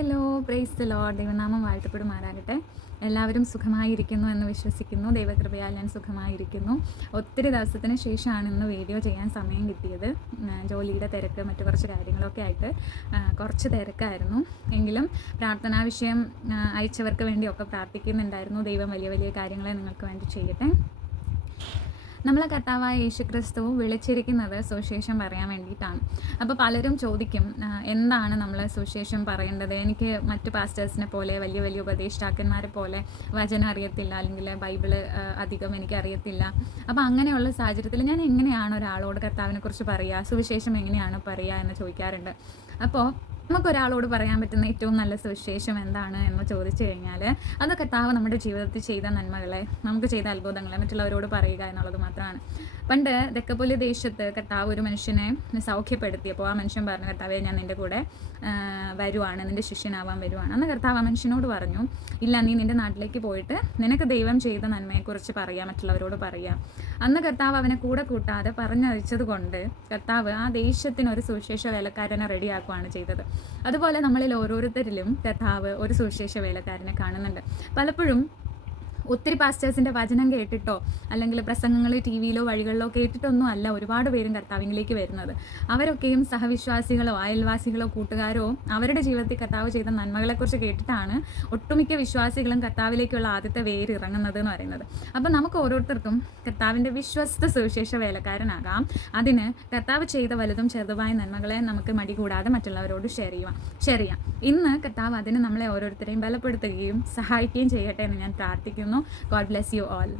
Hello praise the Lord. ദൈവനാമം വാഴ്ത്തപ്പെടുമാറാകട്ടെ. എല്ലാവരും സുഖമായിരിക്കുന്നു എന്ന് വിശ്വസിക്കുന്നു. ദൈവകൃപയാൽ ഞാൻ സുഖമായിരിക്കുന്നു. ഒത്തിരി ദിവസത്തിന് ശേഷമാണ് ഇന്ന് വീഡിയോ ചെയ്യാൻ സമയം കിട്ടിയത്. ജോലിയുടെ തിരക്ക് മറ്റു കുറച്ച് കാര്യങ്ങളൊക്കെ ആയിട്ട് കുറച്ച് തിരക്കായിരുന്നു. എങ്കിലും പ്രാർത്ഥനാ വിഷയം അയച്ചവർക്ക് വേണ്ടിയൊക്കെ പ്രാർത്ഥിക്കുന്നുണ്ടായിരുന്നു. ദൈവം വലിയ വലിയ കാര്യങ്ങളെ നിങ്ങൾക്ക് വേണ്ടി ചെയ്യട്ടെ. നമ്മളെ കർത്താവായ യേശുക്രിസ്തു വിളിച്ചിരിക്കുന്നത് സുവിശേഷം പറയാൻ വേണ്ടിയിട്ടാണ്. അപ്പോൾ പലരും ചോദിക്കും, എന്താണ് നമ്മൾ സുവിശേഷം പറയേണ്ടത്? എനിക്ക് മറ്റു പാസ്റ്റേഴ്സിനെ പോലെ വലിയ വലിയ ഉപദേഷ്ടാക്കന്മാരെ പോലെ വചനം അറിയത്തില്ല, അല്ലെങ്കിൽ ബൈബിള് അധികം എനിക്കറിയത്തില്ല. അപ്പോൾ അങ്ങനെയുള്ള സാഹചര്യത്തിൽ ഞാൻ എങ്ങനെയാണ് ഒരാളോട് കർത്താവിനെക്കുറിച്ച് പറയുക, സുവിശേഷം എങ്ങനെയാണ് പറയുക എന്ന് ചോദിക്കാറുണ്ട്. അപ്പോൾ നമുക്കൊരാളോട് പറയാൻ പറ്റുന്ന ഏറ്റവും നല്ല സുവിശേഷം എന്താണ് എന്ന് ചോദിച്ചു കഴിഞ്ഞാൽ, അത് കർത്താവ് നമ്മുടെ ജീവിതത്തിൽ ചെയ്ത നന്മകളെ, നമുക്ക് ചെയ്ത അത്ഭുതങ്ങളെ മറ്റുള്ളവരോട് പറയുക എന്നുള്ളത് മാത്രമാണ്. പണ്ട് ദക്കപ്പൊലി ദേശത്ത് കർത്താവ് ഒരു മനുഷ്യനെ സൗഖ്യപ്പെടുത്തിയപ്പോൾ ആ മനുഷ്യൻ പറഞ്ഞു, കർത്താവെ ഞാൻ നിൻ്റെ കൂടെ വരുവാണ്, നിൻ്റെ ശിഷ്യനാവാൻ വരുവാണ്. അന്ന് കർത്താവ് ആ മനുഷ്യനോട് പറഞ്ഞു, ഇല്ല, നീ നിൻ്റെ നാട്ടിലേക്ക് പോയിട്ട് നിനക്ക് ദൈവം ചെയ്ത നന്മയെക്കുറിച്ച് പറയുക, മറ്റുള്ളവരോട് പറയുക. അന്ന് കർത്താവ് അവനെ കൂടെ കൂട്ടാതെ പറഞ്ഞയച്ചത് കൊണ്ട് കർത്താവ് ആ ദേശത്തിനൊരു സുവിശേഷ വേലക്കാരനെ റെഡിയാക്കുകയാണ് ചെയ്തത്. അതുപോലെ നമ്മളിൽ ഓരോരുത്തരിലും കർത്താവ് ഒരു സുവിശേഷ വേലക്കാരനെ കാണുന്നുണ്ട്. പലപ്പോഴും ഒത്തിരി പാസ്റ്റേഴ്സിൻ്റെ വചനം കേട്ടിട്ടോ അല്ലെങ്കിൽ പ്രസംഗങ്ങൾ ടി വിയിലോ വഴികളിലോ കേട്ടിട്ടൊന്നും അല്ല ഒരുപാട് പേരും കർത്താവിലേക്ക് വരുന്നത്. അവരൊക്കെയും സഹവിശ്വാസികളോ അയൽവാസികളോ കൂട്ടുകാരോ അവരുടെ ജീവിതത്തിൽ കർത്താവ് ചെയ്ത നന്മകളെക്കുറിച്ച് കേട്ടിട്ടാണ് ഒട്ടുമിക്ക വിശ്വാസികളും കർത്താവിലേക്കുള്ള ആദ്യത്തെ വേര് ഇറങ്ങുന്നത് എന്ന് പറയുന്നത്. അപ്പോൾ നമുക്ക് ഓരോരുത്തർക്കും കർത്താവിൻ്റെ വിശ്വസ്ത സുവിശേഷ വേലക്കാരനാകാം. അതിന് കർത്താവ് ചെയ്ത വലുതും ചെറുതുമായ നന്മകളെ നമുക്ക് മടി കൂടാതെ മറ്റുള്ളവരോട് ഷെയർ ചെയ്യാം. ഇന്ന് കർത്താവ് അതിന് നമ്മളെ ഓരോരുത്തരെയും ബലപ്പെടുത്തുകയും സഹായിക്കുകയും ചെയ്യട്ടെ എന്ന് ഞാൻ പ്രാർത്ഥിക്കുന്നു. God bless you all.